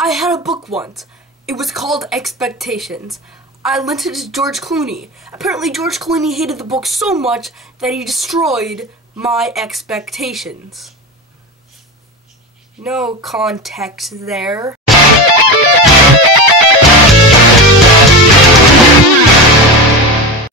I had a book once. It was called Expectations. I lent it to George Clooney. Apparently George Clooney hated the book so much that he destroyed my expectations. No context there.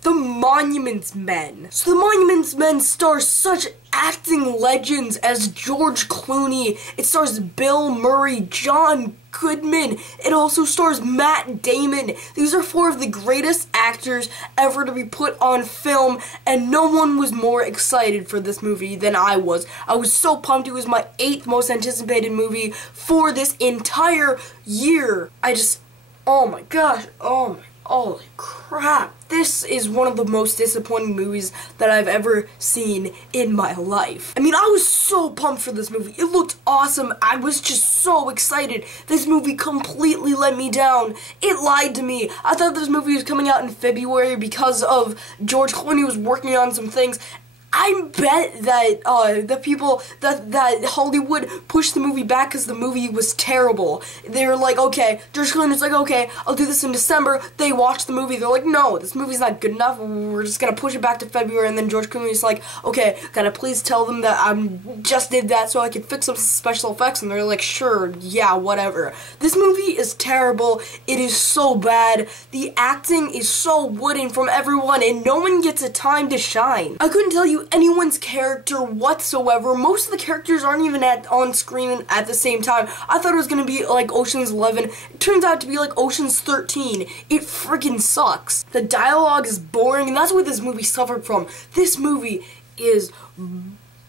The Monuments Men. So The Monuments Men stars such acting legends as George Clooney. It stars Bill Murray, John Goodman. It also stars Matt Damon. These are four of the greatest actors ever to be put on film, and no one was more excited for this movie than I was. I was so pumped. It was my 8th most anticipated movie for this entire year. Oh my gosh, holy crap. This is one of the most disappointing movies that I've ever seen in my life. I mean, I was so pumped for this movie. It looked awesome. I was just so excited. This movie completely let me down. It lied to me. I thought this movie was coming out in February because of George Clooney was working on some things. I bet that the people that Hollywood pushed the movie back because the movie was terrible. They were like, okay, George Clooney's like, okay, I'll do this in December. They watched the movie. They're like, no, this movie's not good enough. We're just gonna push it back to February. And then George Clooney's like, okay, can I please tell them that I just did that so I could fix some special effects? And they're like, sure, yeah, whatever. This movie is terrible. It is so bad. The acting is so wooden from everyone, and no one gets a time to shine. I couldn't tell you anyone's character whatsoever. Most of the characters aren't even on screen at the same time. I thought it was gonna be like Ocean's 11. It turns out to be like Ocean's 13. It freaking sucks. The dialogue is boring, and that's what this movie suffered from. This movie is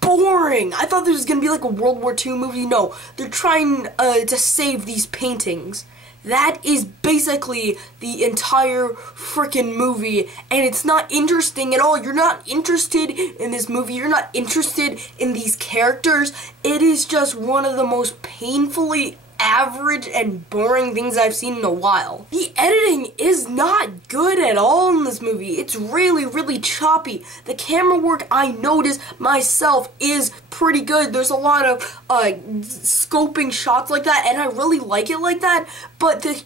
boring. I thought this was gonna be like a World War II movie. No, they're trying to save these paintings. That is basically the entire freaking movie, and it's not interesting at all. You're not interested in this movie. You're not interested in these characters. It is just one of the most painfully average and boring things I've seen in a while. The editing is not good at all in this movie. It's really, really choppy. The camera work, I noticed myself, is pretty good. There's a lot of scoping shots like that, and I really like it like that, but the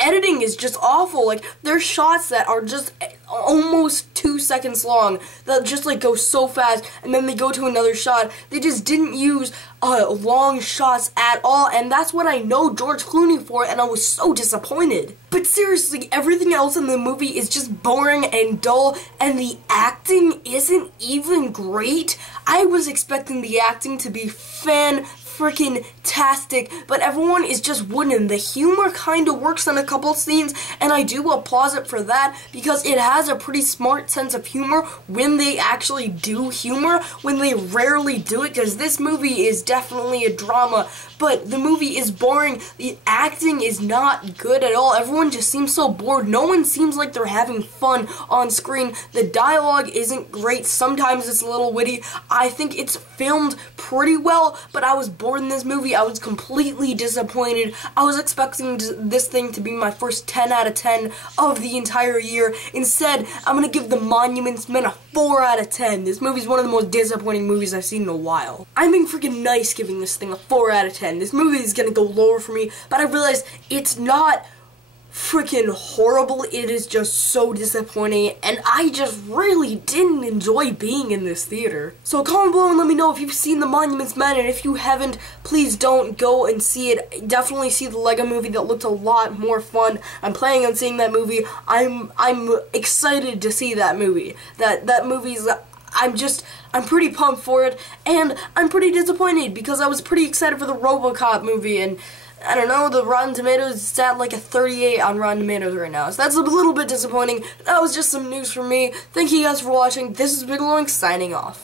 editing is just awful. Like, there's shots that are just almost 2 seconds long that just like go so fast, and then they go to another shot. They just didn't use long shots at all, and that's what I know George Clooney for, and I was so disappointed. But seriously, everything else in the movie is just boring and dull, and the acting isn't even great. I was expecting the acting to be freaking-tastic, but everyone is just wooden. The humor kind of works in a couple scenes, and I do applaud it for that, because it has a pretty smart sense of humor when they actually do humor, when they rarely do it, because this movie is definitely a drama, but the movie is boring. The acting is not good at all. Everyone just seems so bored. No one seems like they're having fun on screen. The dialogue isn't great. Sometimes it's a little witty. I think it's filmed pretty well, but I was bored in this movie. I was completely disappointed. I was expecting this thing to be my first 10 out of 10 of the entire year. Instead, I'm gonna give The Monuments Men a 4 out of 10. This movie's one of the most disappointing movies I've seen in a while. I'm being freaking nice giving this thing a 4 out of 10. This movie is gonna go lower for me, but I realized it's not freaking horrible. It is just so disappointing, and I just really didn't enjoy being in this theater. So comment below and let me know if you've seen The Monuments Men, and if you haven't, please don't go and see it. Definitely see the Lego Movie. That looked a lot more fun. I'm planning on seeing that movie. I'm excited to see that movie. That movie's I'm pretty pumped for it, and I'm pretty disappointed because I was pretty excited for the RoboCop movie, and I don't know, the Rotten Tomatoes is at like a 38 on Rotten Tomatoes right now, so that's a little bit disappointing. That was just some news from me. Thank you guys for watching. This is Big Loink signing off.